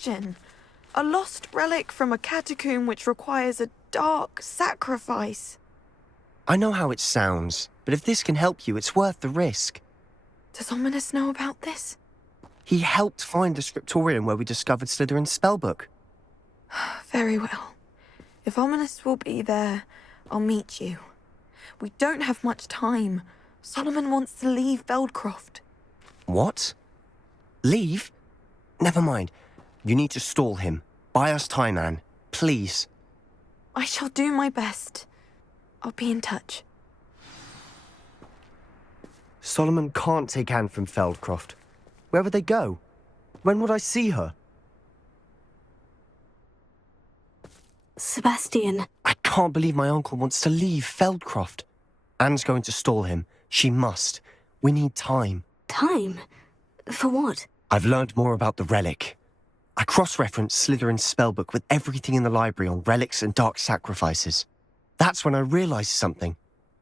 Sebastian, a lost relic from a catacomb which requires a dark sacrifice. I know how it sounds, but if this can help you, it's worth the risk. Does Ominous know about this? He helped find the scriptorium where we discovered Slytherin's spellbook. Very well. If Ominous will be there, I'll meet you. We don't have much time. Solomon wants to leave Feldcroft. What? Leave? Never mind. You need to stall him. Buy us time, Anne. Please. I shall do my best. I'll be in touch. Solomon can't take Anne from Feldcroft. Where would they go? When would I see her? Sebastian. I can't believe my uncle wants to leave Feldcroft. Anne's going to stall him. She must. We need time. Time? For what? I've learned more about the relic. I cross-referenced Slytherin's spellbook with everything in the library on relics and dark sacrifices. That's when I realized something.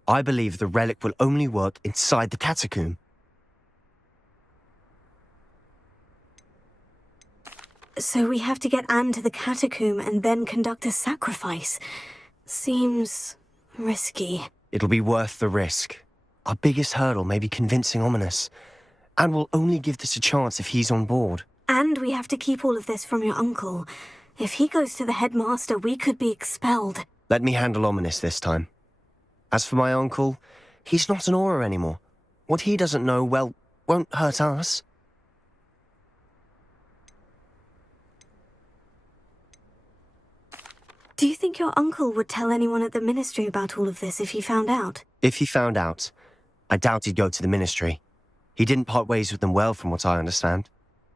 I believe the relic will only work inside the catacomb. So we have to get Anne to the catacomb and then conduct a sacrifice. Seems risky. It'll be worth the risk. Our biggest hurdle may be convincing Ominous. And we'll only give this a chance if he's on board. And we have to keep all of this from your uncle. If he goes to the headmaster, we could be expelled. Let me handle Ominous this time. As for my uncle, he's not an Auror anymore. What he doesn't know, well, won't hurt us. Do you think your uncle would tell anyone at the ministry about all of this if he found out? If he found out, I doubt he'd go to the ministry. He didn't part ways with them well, from what I understand.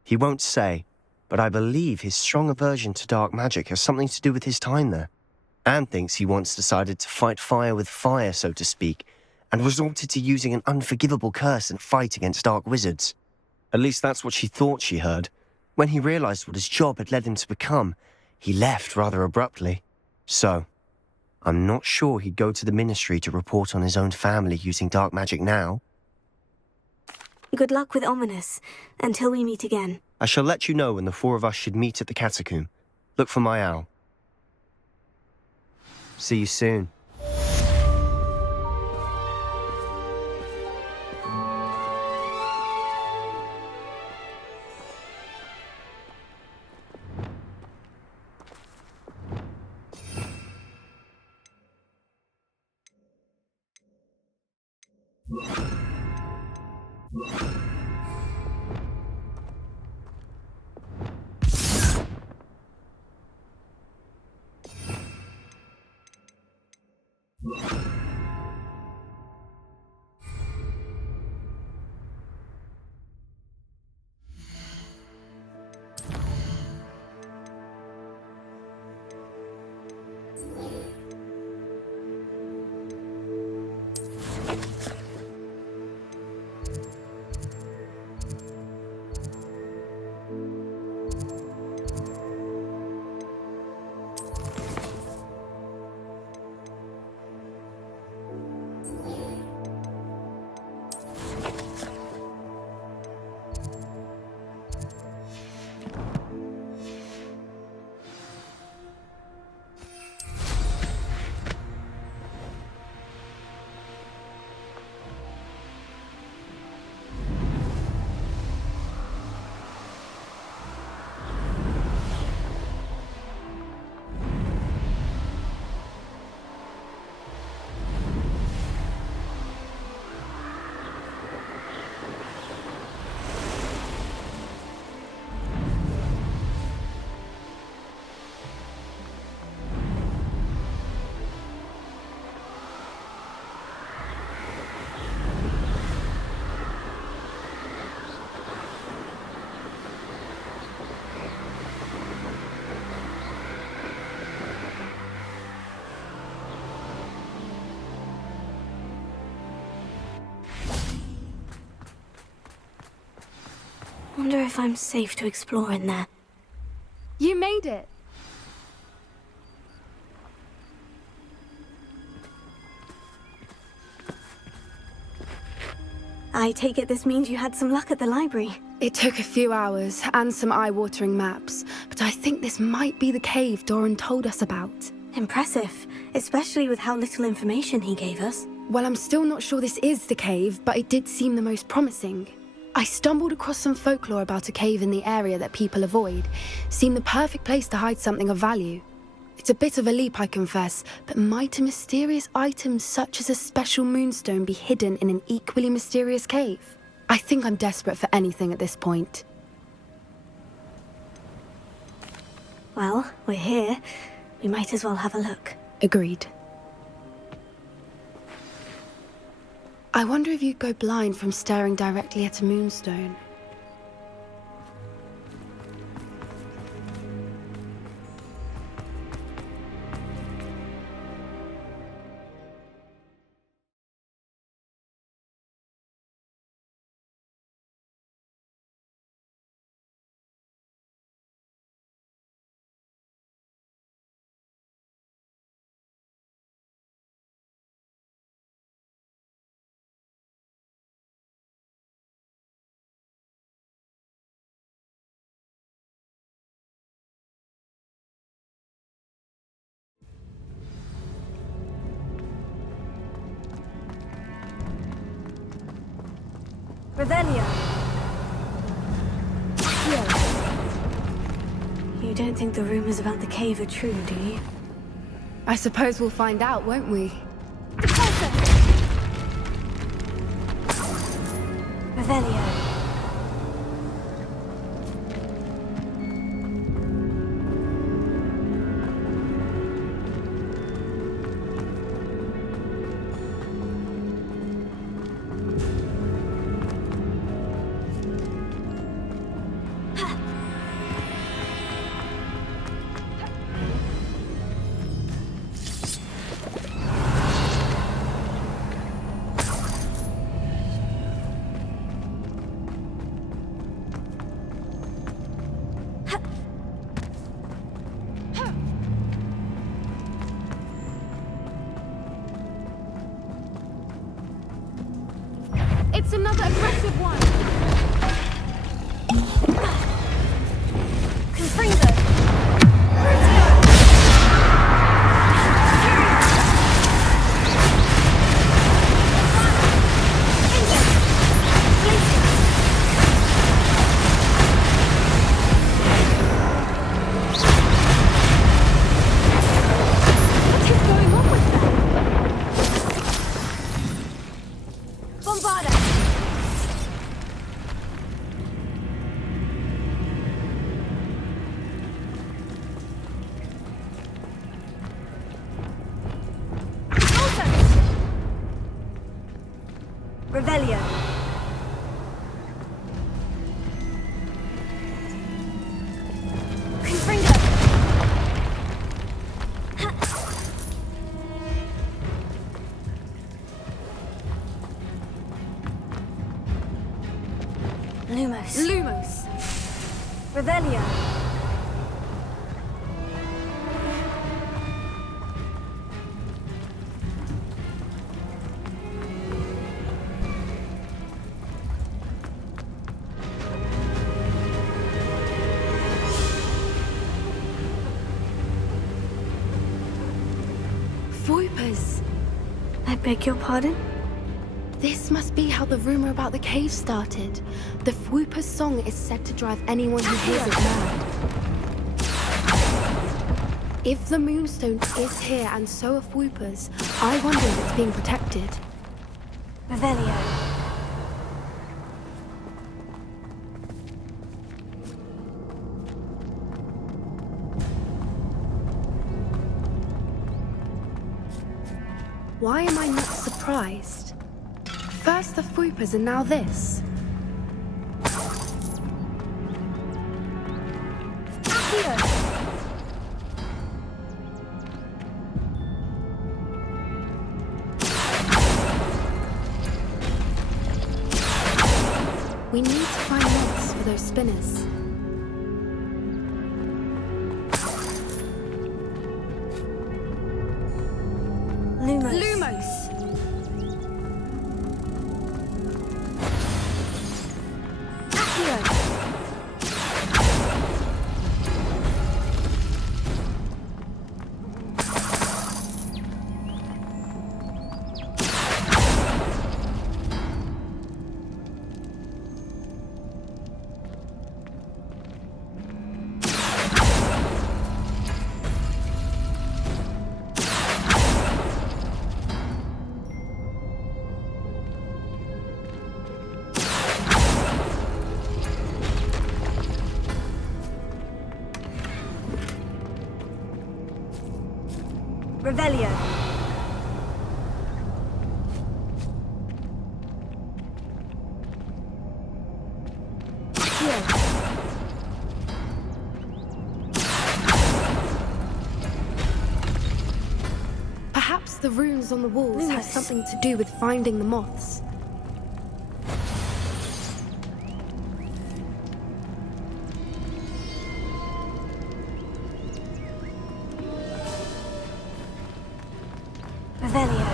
He won't say, but I believe his strong aversion to dark magic has something to do with his time there. Anne thinks he once decided to fight fire with fire, so to speak, and resorted to using an unforgivable curse in fight against dark wizards. At least that's what she thought she heard. When he realized what his job had led him to become, he left rather abruptly. So, I'm not sure he'd go to the ministry to report on his own family using dark magic now. Good luck with Ominous, until we meet again. I shall let you know when the four of us should meet at the catacomb. Look for my owl. See you soon. Wonder if I'm safe to explore in there. You made it! I take it this means you had some luck at the library. It took a few hours and some eye-watering maps, but I think this might be the cave Doran told us about. Impressive, especially with how little information he gave us. Well, I'm still not sure this is the cave, but it did seem the most promising. I stumbled across some folklore about a cave in the area that people avoid. Seemed the perfect place to hide something of value. It's a bit of a leap, I confess, but might a mysterious item such as a special moonstone be hidden in an equally mysterious cave? I think I'm desperate for anything at this point. Well, we're here. We might as well have a look. Agreed. I wonder if you'd go blind from staring directly at a moonstone. Revelio! You don't think the rumors about the cave are true, do you? I suppose we'll find out, won't we? Revelio. It's another aggressive one! Confringo! What is going on with that? Bombarda! Revelio. Confringo. Lumos. Lumos! Revelio. Voipers! I beg your pardon? This must be how the rumor about the cave started. The Fwooper's song is said to drive anyone who hears it mad. If the Moonstone is here and so are Fwoopers, I wonder if it's being protected. Revelio. Why am I not surprised? First the Fwoopers and now this. We We need to find moths for those spinners. Lumos. Lumos! Revelio. Perhaps the runes on the walls have Lumos. something to do with finding the moths. Revelio.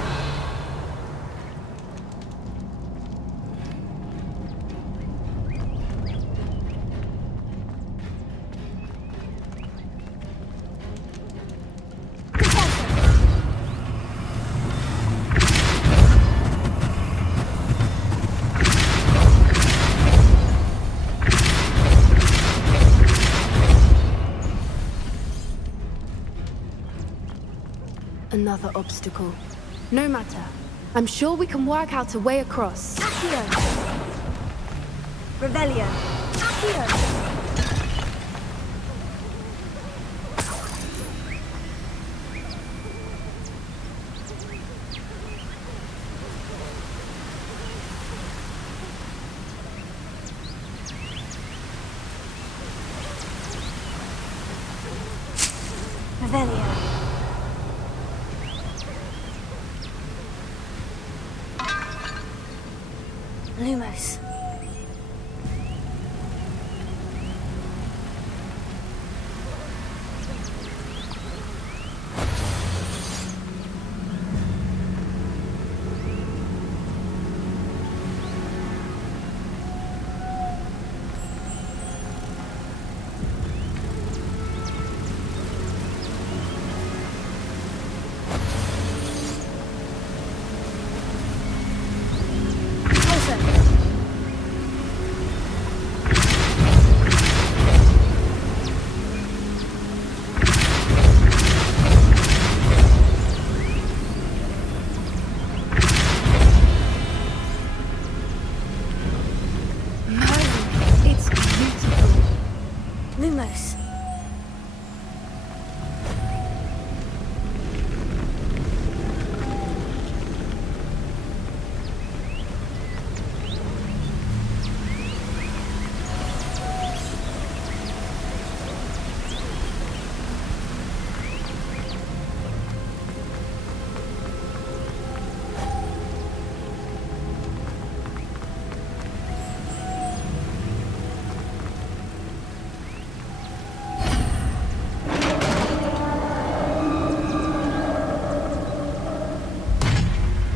Another obstacle. No matter. I'm sure we can work out a way across. Accio. Revelio. Accio. Revelio. Lumos. It's beautiful. Lumos.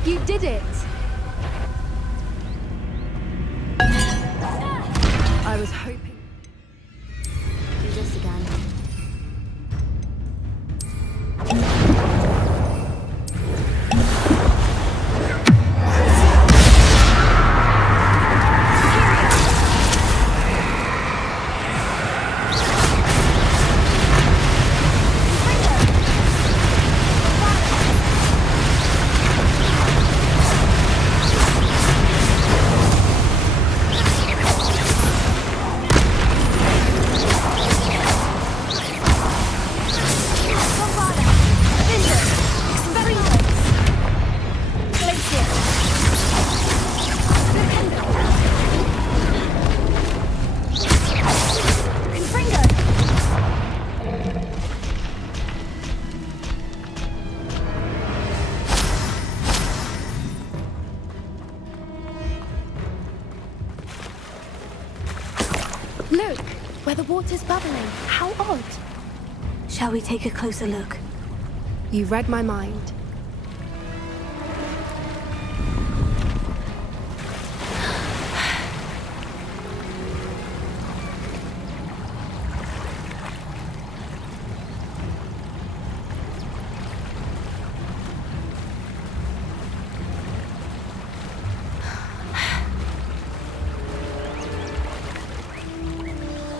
You did it! I was hoping. Do this again. Look, where the water's bubbling. How odd. Shall we take a closer look? You read my mind.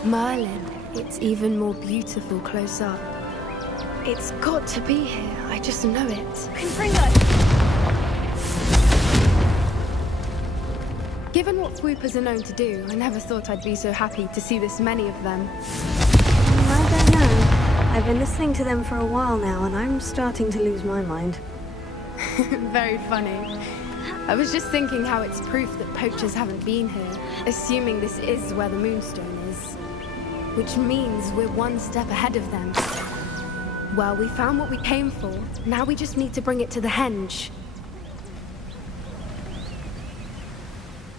Merlin, it's even more beautiful close up. It's got to be here, I just know it. Confringo! Given what swoopers are known to do, I never thought I'd be so happy to see this many of them. I don't know. I've been listening to them for a while now, and I'm starting to lose my mind. Very funny. I was just thinking how it's proof that poachers haven't been here, assuming this is where the Moonstone is. Which means we're one step ahead of them. Well, we found what we came for. Now we just need to bring it to the henge.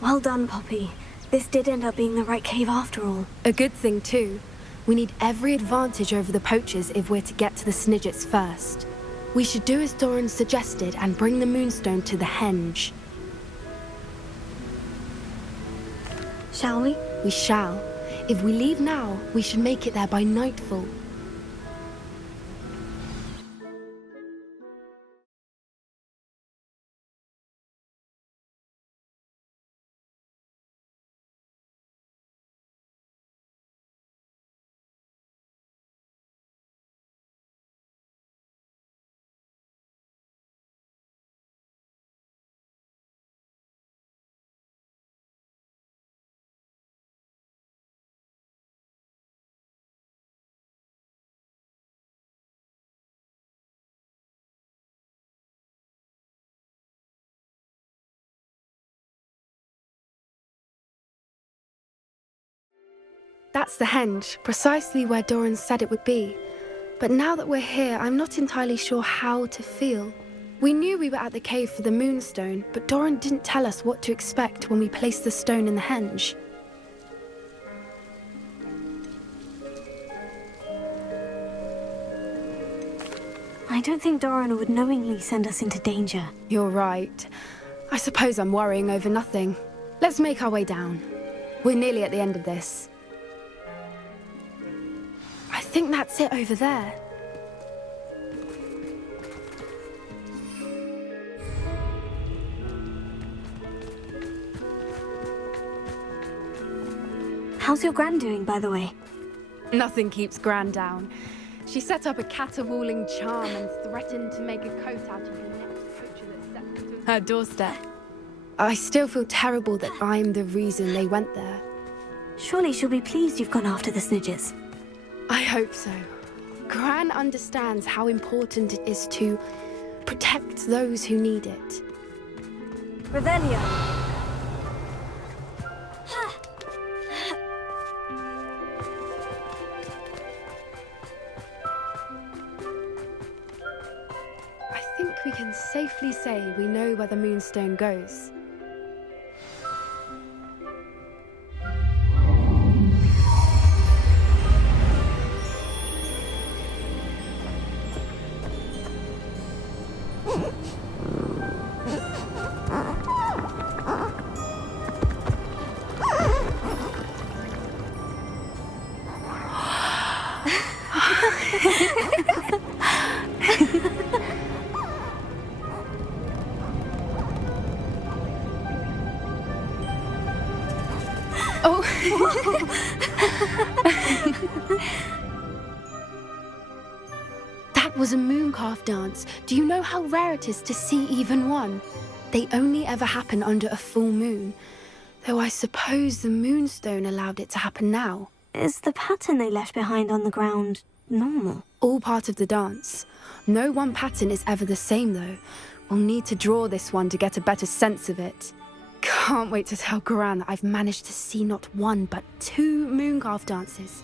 Well done, Poppy. This did end up being the right cave after all. A good thing, too. We need every advantage over the poachers if we're to get to the Snidgets first. We should do as Doran suggested and bring the Moonstone to the henge. Shall we? We shall. If we leave now, we should make it there by nightfall. That's the henge, precisely where Doran said it would be. But now that we're here, I'm not entirely sure how to feel. We knew we were at the cave for the Moonstone, but Doran didn't tell us what to expect when we placed the stone in the henge. I don't think Doran would knowingly send us into danger. You're right. I suppose I'm worrying over nothing. Let's make our way down. We're nearly at the end of this. I think that's it over there. How's your gran doing, by the way? Nothing keeps Gran down. She set up a caterwauling charm and threatened to make a coat out of the next poacher that stepped into her doorstep. I still feel terrible that I'm the reason they went there. Surely she'll be pleased you've gone after the Snidgets. I hope so. Gran understands how important it is to protect those who need it. Revelio! I think we can safely say we know where the Moonstone goes. That was a mooncalf dance. Do you know how rare it is to see even one? They only ever happen under a full moon. Though I suppose the Moonstone allowed it to happen now. Is the pattern they left behind on the ground normal? All part of the dance. No one pattern is ever the same, though. We'll need to draw this one to get a better sense of it. Can't wait to tell Gran that I've managed to see not one, but 2 mooncalf dances.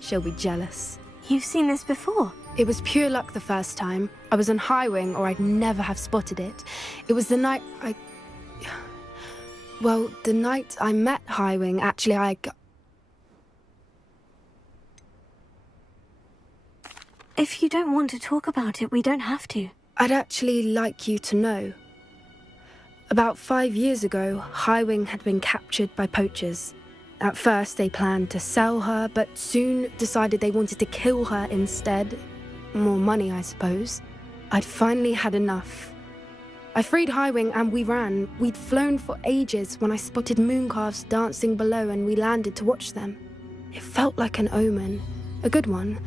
She'll be jealous. You've seen this before? It was pure luck the first time. I was on Highwing, or I'd never have spotted it. It was the night Well, the night I met Highwing, actually, If you don't want to talk about it, we don't have to. I'd actually like you to know. About 5 years ago, Highwing had been captured by poachers. At first, they planned to sell her, but soon decided they wanted to kill her instead. More money, I suppose. I'd finally had enough. I freed Highwing and we ran. We'd flown for ages when I spotted mooncalves dancing below and we landed to watch them. It felt like an omen, a good one,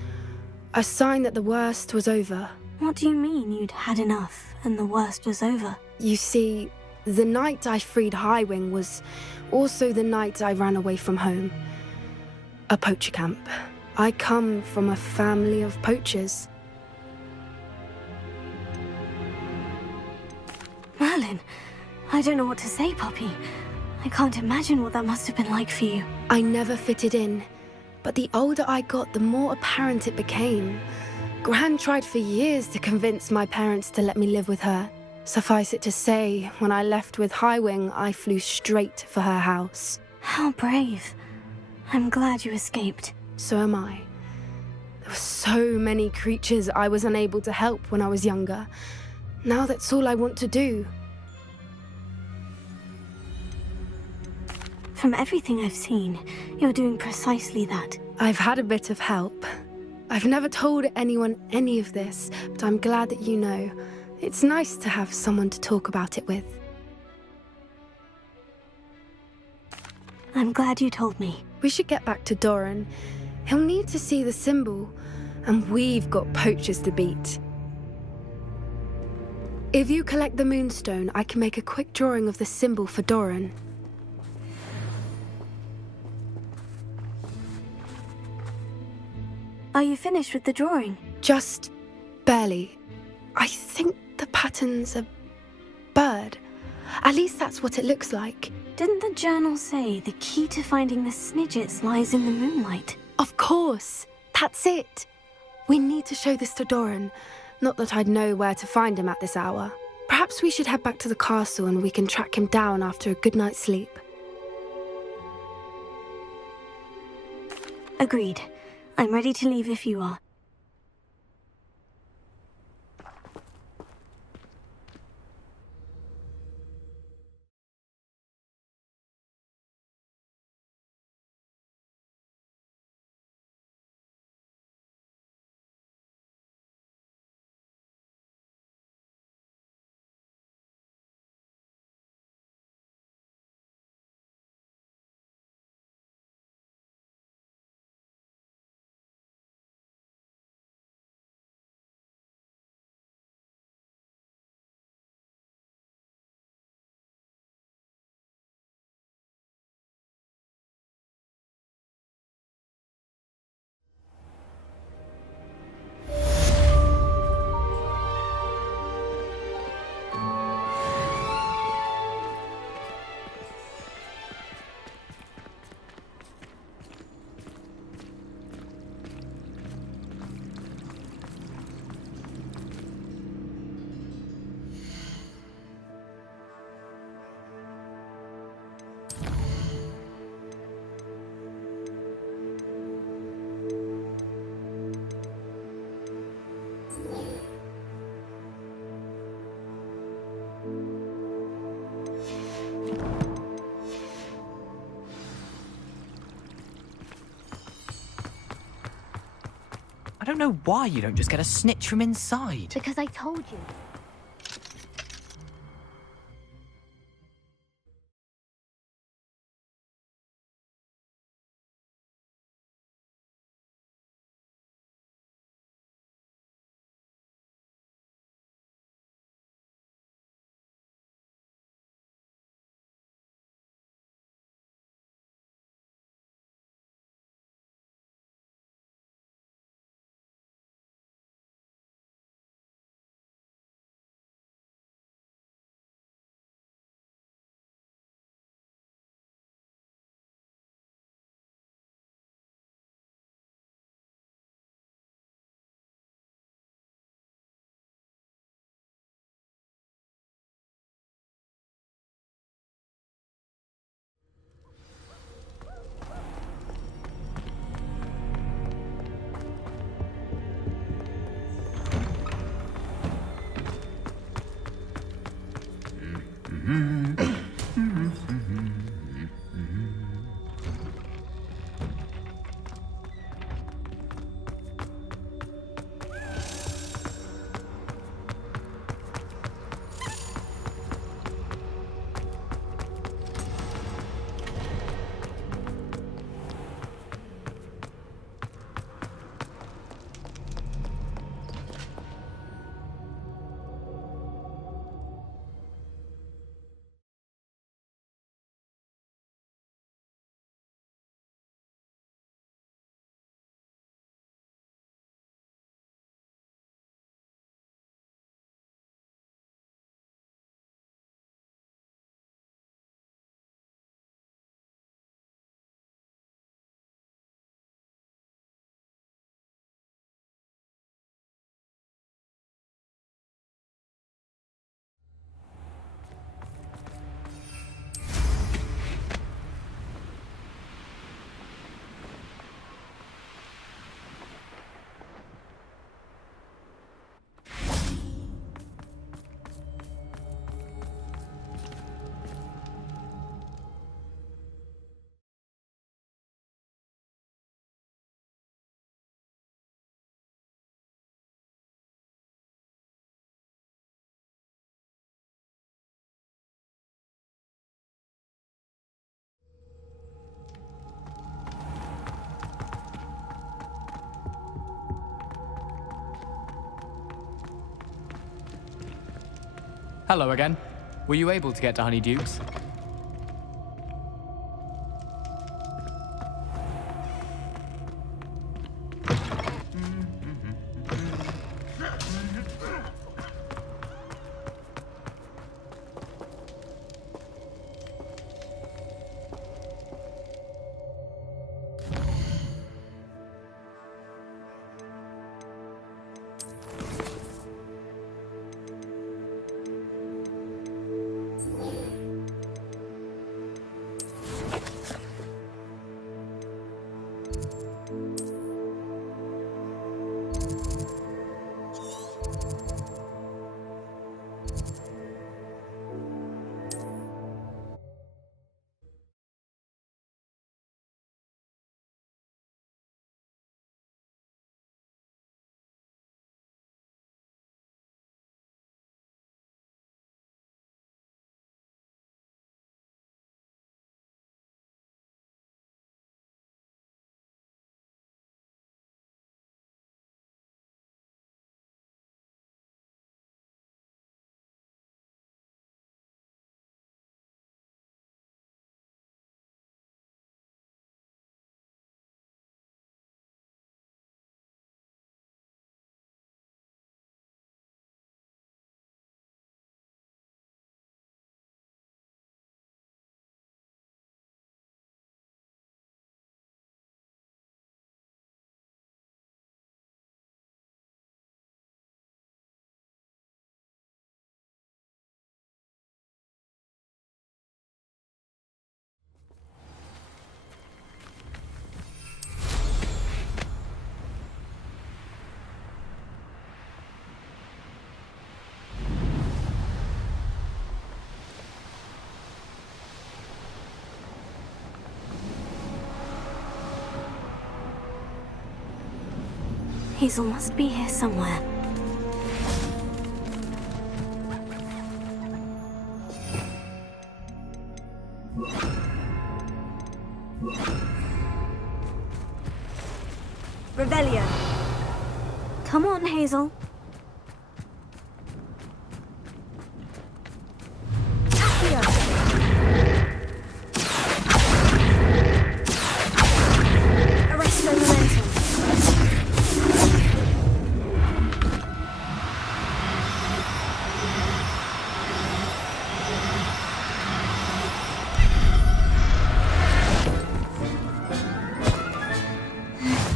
a sign that the worst was over. What do you mean you'd had enough and the worst was over? You see, the night I freed Highwing was also the night I ran away from home. A poacher camp. I come from a family of poachers. Merlin, I don't know what to say, Poppy. I can't imagine what that must have been like for you. I never fitted in, but the older I got, the more apparent it became. Gran tried for years to convince my parents to let me live with her. Suffice it to say, when I left with Highwing, I flew straight for her house. How brave. I'm glad you escaped. So am I. There were so many creatures I was unable to help when I was younger. Now that's all I want to do. From everything I've seen, you're doing precisely that. I've had a bit of help. I've never told anyone any of this, but I'm glad that you know. It's nice to have someone to talk about it with. I'm glad you told me. We should get back to Doran. He'll need to see the symbol, and we've got poachers to beat. If you collect the moonstone, I can make a quick drawing of the symbol for Doran. Are you finished with the drawing? Just barely. I think the pattern's a bird. At least that's what it looks like. Didn't the journal say the key to finding the Snidgets lies in the moonlight? Of course. That's it. We need to show this to Doran. Not that I'd know where to find him at this hour. Perhaps we should head back to the castle and we can track him down after a good night's sleep. Agreed. I'm ready to leave if you are. I don't know why you don't just get a snitch from inside. Because I told you. Hello again. Were you able to get to Honeyduke's? Hazel must be here somewhere. Revelio. Come on, Hazel. Accio. Arresto momentum.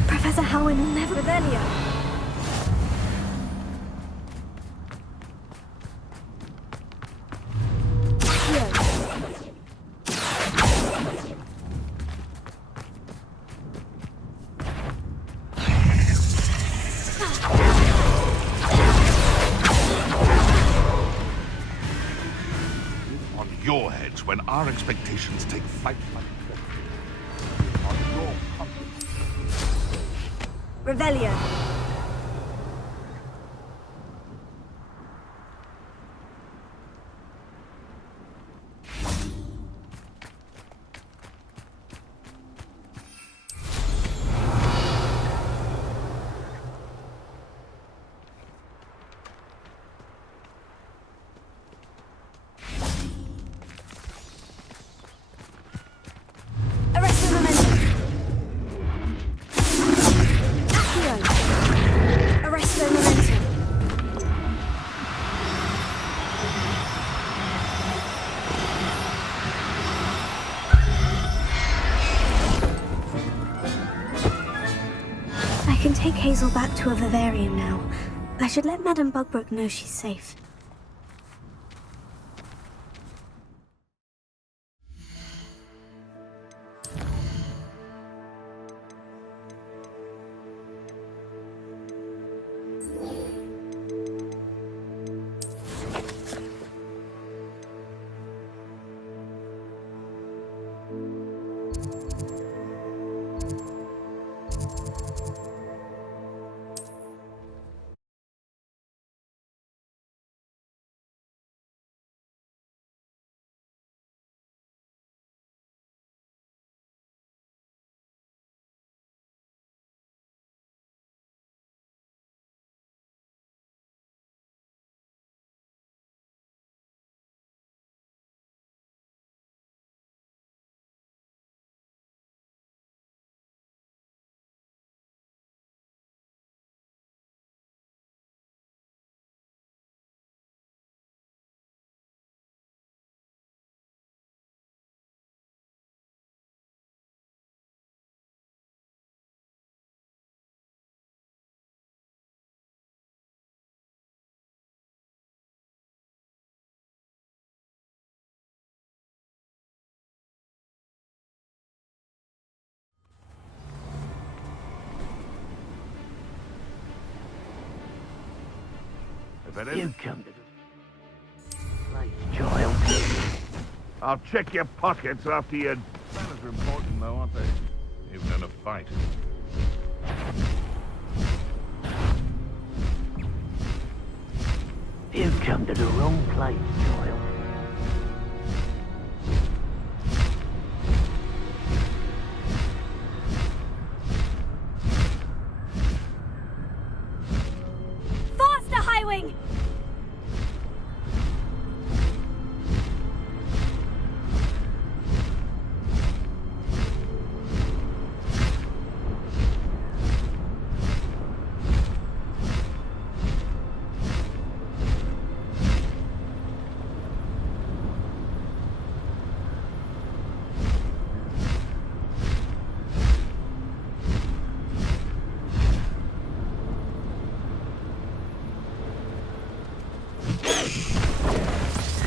Professor Howin will never... Revelio. On your heads when our expectations take flight like this. On your conscience. Revelio. Arresto momentum. Accio. Arresto momentum. I can take Hazel back to a vivarium now. I should let Madame Bugbrook know she's safe. If it You isn't, come to the right, child. I'll check your pockets after you... Manners are important, though, aren't they? Even in a fight. You come to the wrong place, child. Faster, Highwing!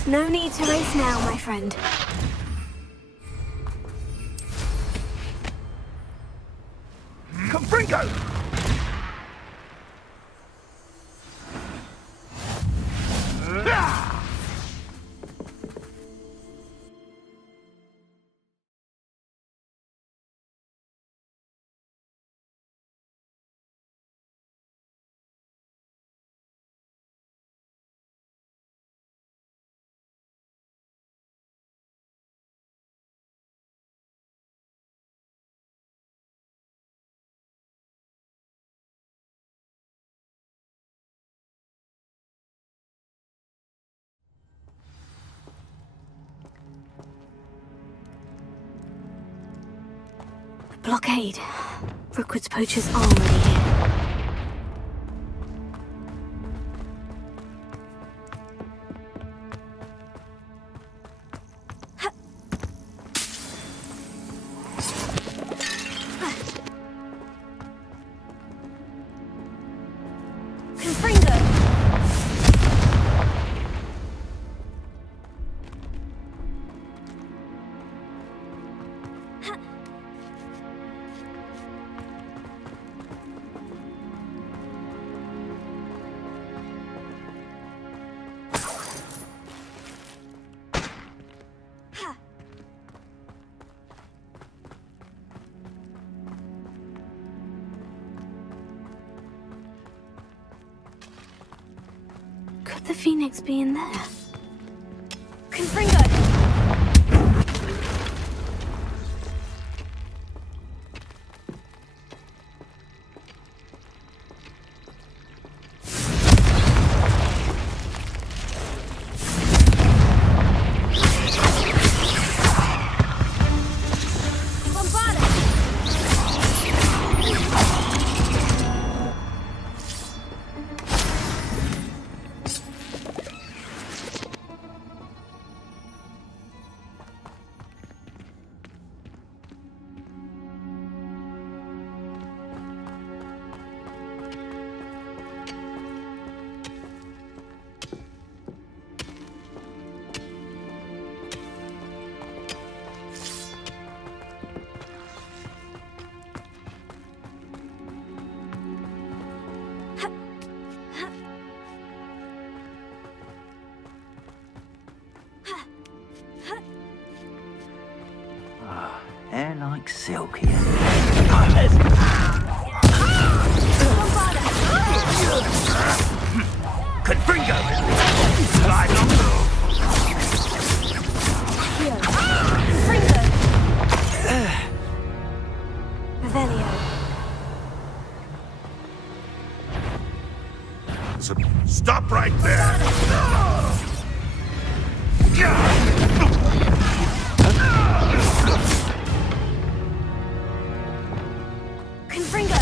No need to race now, my friend. Confringo! Blockade. Rookwood's poachers are already here. Confringo! Could the Phoenix be in there? Confringo! Hair like silk here. Confringo! Slide on through! Confringo! Revelio. Stop right there! Confringo!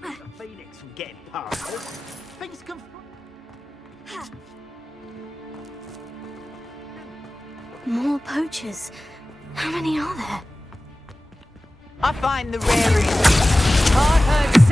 The Phoenix from getting past us. Things can... More poachers. How many are there? I find the rarest, hard-heard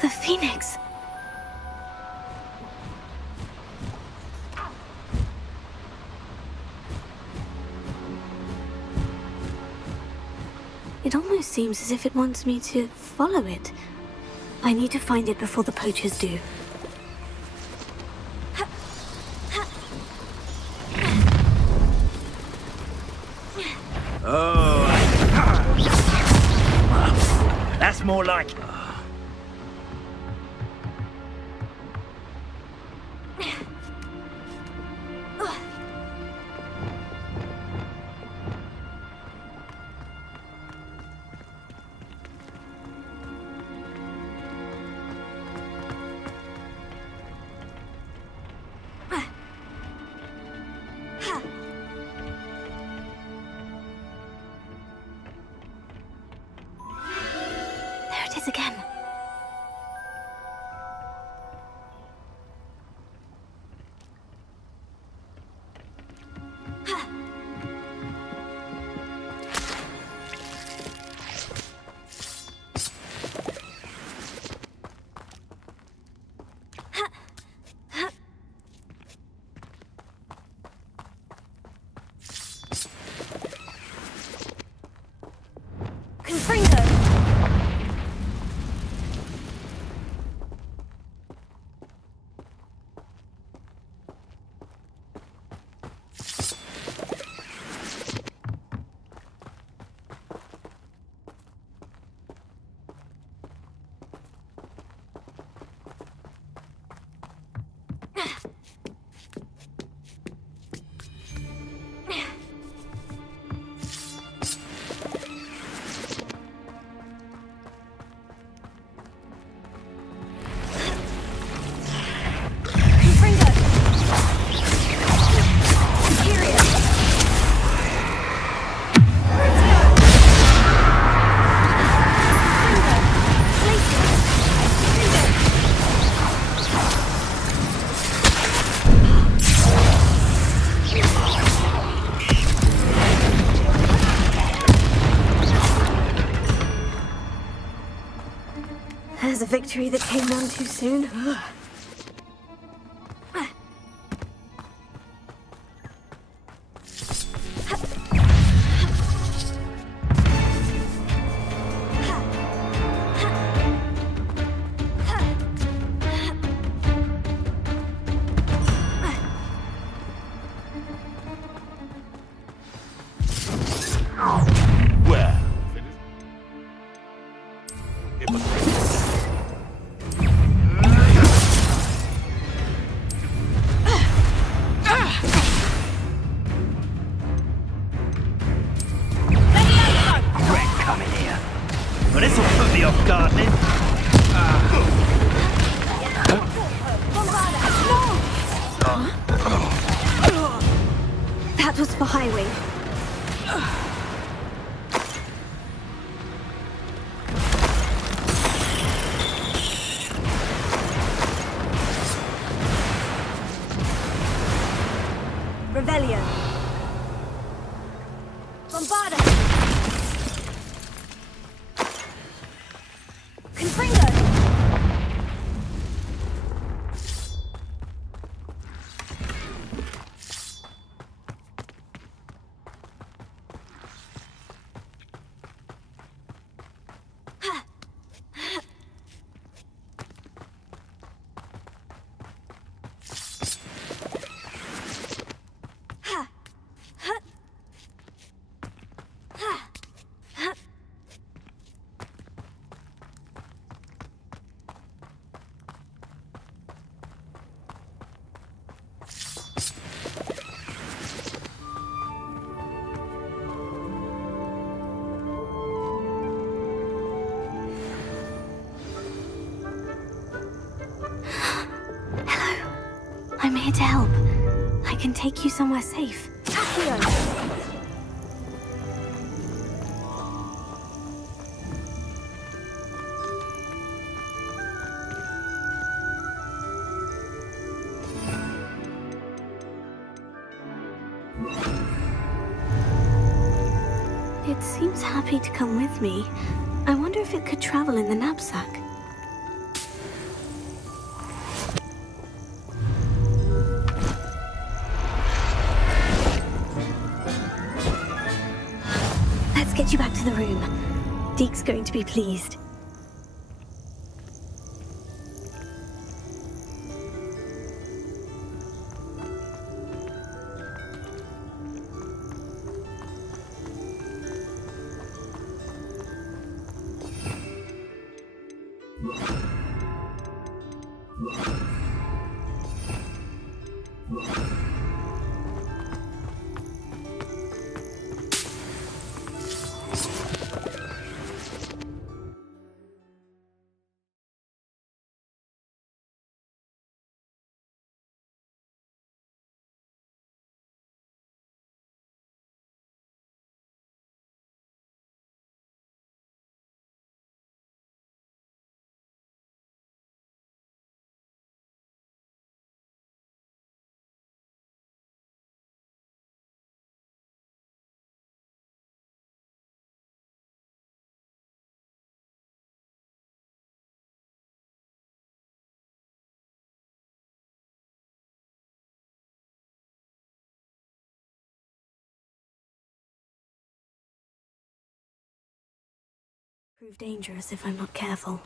The Phoenix. It almost seems as if it wants me to follow it. I need to find it before the poachers do. Oh, that's more like. There it is again. Confringo! There's a victory that came none too soon. Well, it was. Red coming here. Well, this'll put me off guard then. That was for Highway. Revelio. Bombarda. Confringo. here to help. I can take you somewhere safe. Accio! It seems happy to come with me. I wonder if it could travel in the knapsack. Let's get you back to the room. Deke's going to be pleased. Prove dangerous if I'm not careful.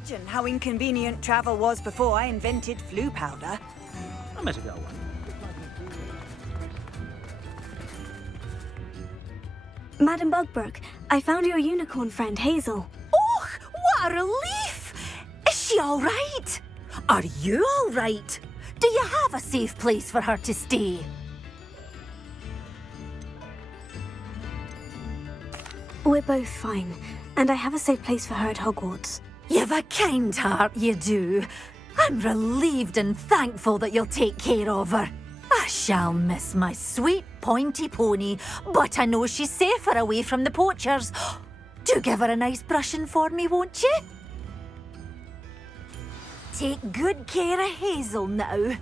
imagine how inconvenient travel was before I invented flu powder. I met a girl once. Madam Bugbrook, I found your unicorn friend, Hazel. Oh, what a relief! Is she all right? Are you all right? Do you have a safe place for her to stay? We're both fine, and I have a safe place for her at Hogwarts. You've a kind heart, you do. I'm relieved and thankful that you'll take care of her. I shall miss my sweet pointy pony, but I know she's safer away from the poachers. Do give her a nice brushing for me, won't you? Take good care of Hazel now.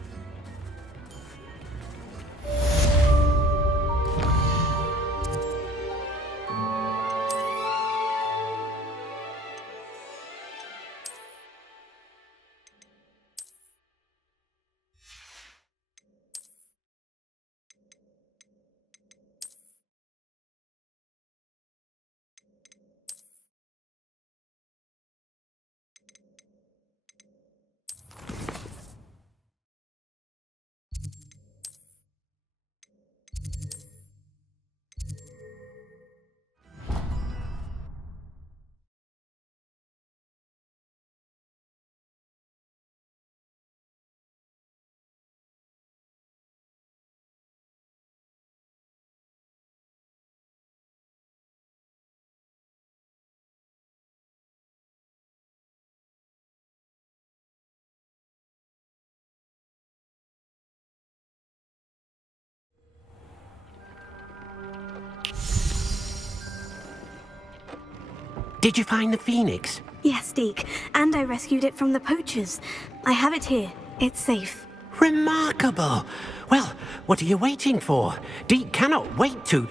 Did you find the phoenix? Yes, Deke, and I rescued it from the poachers. I have it here. It's safe. Remarkable! Well, what are you waiting for? Deke cannot wait to...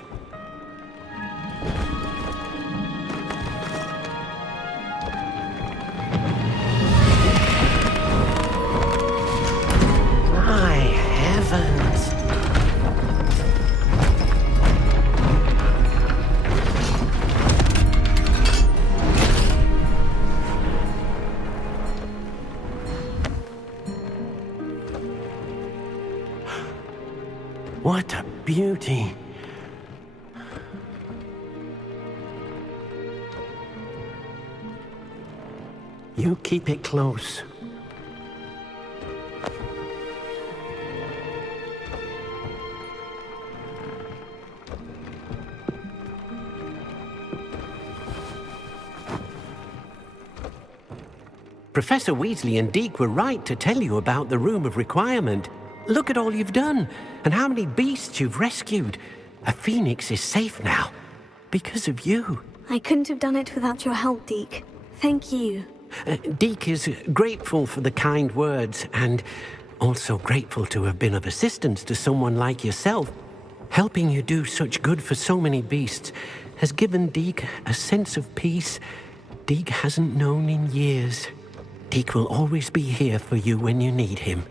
My heavens! What a beauty! You keep it close. Professor Weasley and Deke were right to tell you about the Room of Requirement. Look at all you've done, and how many beasts you've rescued. A phoenix is safe now, because of you. I couldn't have done it without your help, Deke. Thank you. Deke is grateful for the kind words, and also grateful to have been of assistance to someone like yourself. Helping you do such good for so many beasts has given Deke a sense of peace Deke hasn't known in years. Deke will always be here for you when you need him.